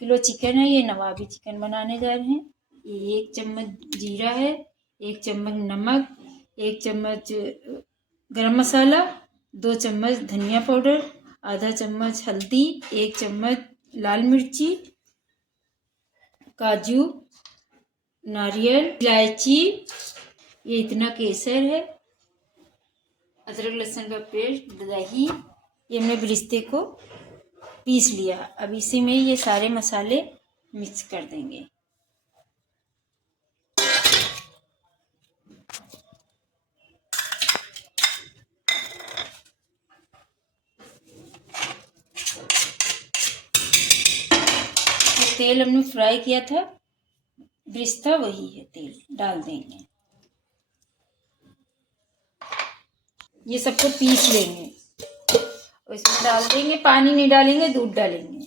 Kilo chicken है, ये नवाबी chicken बनाने जा रहे हैं। ये 1 चम्मच जीरा है, 1 चम्मच नमक, 1 चम्मच गरम मसाला, 2 चम्मच धनिया पाउडर, आधा चम्मच हल्दी, 1 चम्मच लाल मिर्ची, काजू, नारियल, इलायची, ये इतना केसर है, अदरक लहसुन का पेस्ट, दही, ये हमने बिरिस्ते को पीस लिया। अब इसी में ये सारे मसाले मिक्स कर देंगे। तेल हमने फ्राई किया था बिरिस्ता, वही है, तेल डाल देंगे। ये सबको पीस लेंगे और इसमें डाल देंगे, पानी नहीं डालेंगे, दूध डालेंगे।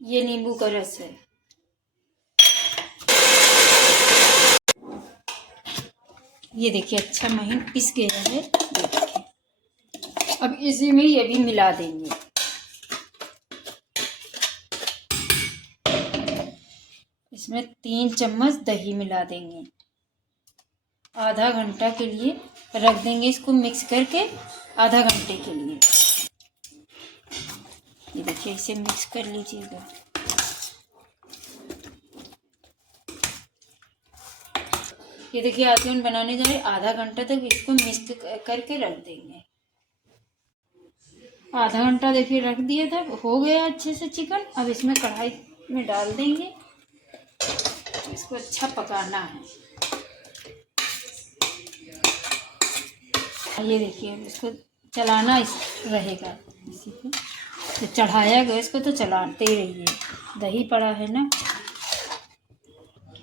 ये नींबू का रस है। ये देखिए अच्छा महीन पिस गया है। देखिए अब इसी में ये भी मिला देंगे। इसमें 3 चम्मच दही मिला देंगे। आधा घंटा के लिए रख देंगे इसको मिक्स करके, आधा घंटे के लिए। ये देखिए इसे मिक्स कर लीजिएगा। ये देखिए आतिवन बनाने जा रहे, आधा घंटा तक इसको मिक्स करके रख देंगे। आधा घंटा देखिए रख दिया था, हो गया अच्छे से चिकन। अब इसमें कढ़ाई में डाल देंगे, इसको अच्छा पकाना है। ये देखिए इसको चलाना रहेगा, इसी को तो चढ़ाया गैस को तो चलाते ही रहिए, दही पड़ा है ना।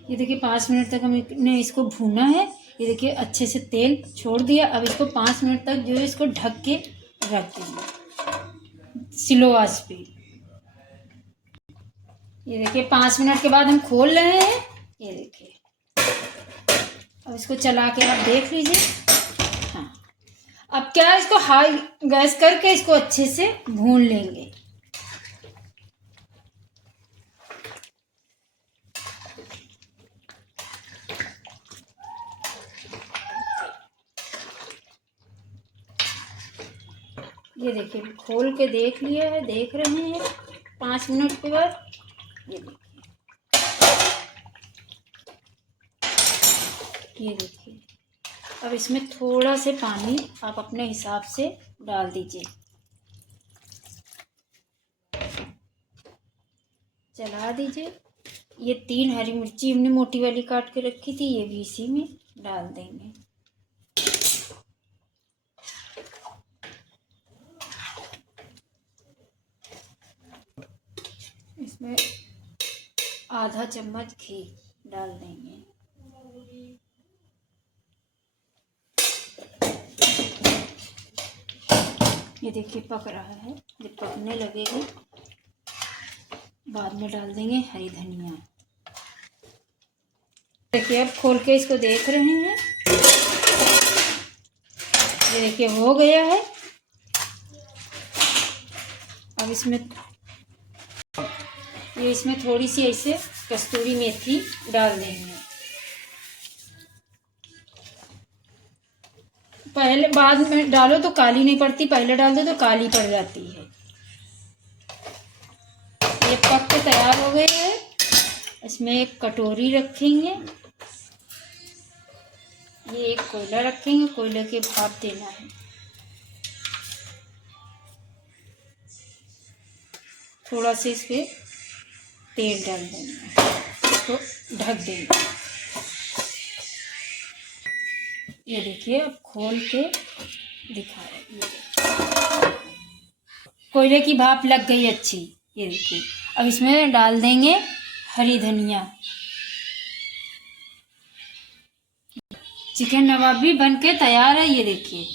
ये देखिए 5 मिनट तक हमने इसको भूना है। ये देखिए अच्छे से तेल छोड़ दिया। अब इसको 5 मिनट तक जो है इसको ढक के रख देंगे स्लो आंच पे। ये देखिए 5 मिनट के बाद हम खोल रहे हैं। ये देखिए अब इसको चला के आप देख लीजिए। हाँ, अब क्या है, इसको हाई गैस करके इसको अच्छे से भून लेंगे। ये देखिए खोल के देख लिया है, देख रहे हैं 5 मिनट के बाद। ये देखिए अब इसमें थोड़ा से पानी आप अपने हिसाब से डाल दीजिए। चला दीजिए। ये 3 हरी मिर्ची हमने मोटी वाली काट के रखी थी, ये भी इसी में डाल देंगे। इसमें आधा चम्मच घी डाल देंगे। ये देखिए पक रहा है, जब पकने लगेगी बाद में डाल देंगे हरी धनिया। देखिए अब खोल के इसको देख रहे हैं। ये देखिए हो गया है। अब इसमें थोड़ी सी ऐसे कस्तूरी मेथी डाल देंगे। पहले बाद में डालो तो काली नहीं पड़ती, पहले डाल दो तो काली पड़ जाती है। ये पक के तैयार हो गए हैं। इसमें एक कटोरी रखेंगे, ये एक कोयला रखेंगे, कोयले के भाप देना है। थोड़ा सा इस पे तेल डाल देंगे, इसको ढक देंगे। ये देखिए अब खोल के दिखा रहे हैं, कोयले की भाप लग गई अच्छी। ये देखिए अब इसमें डाल देंगे हरी धनिया। चिकन नवाबी बन के तैयार है। ये देखिए।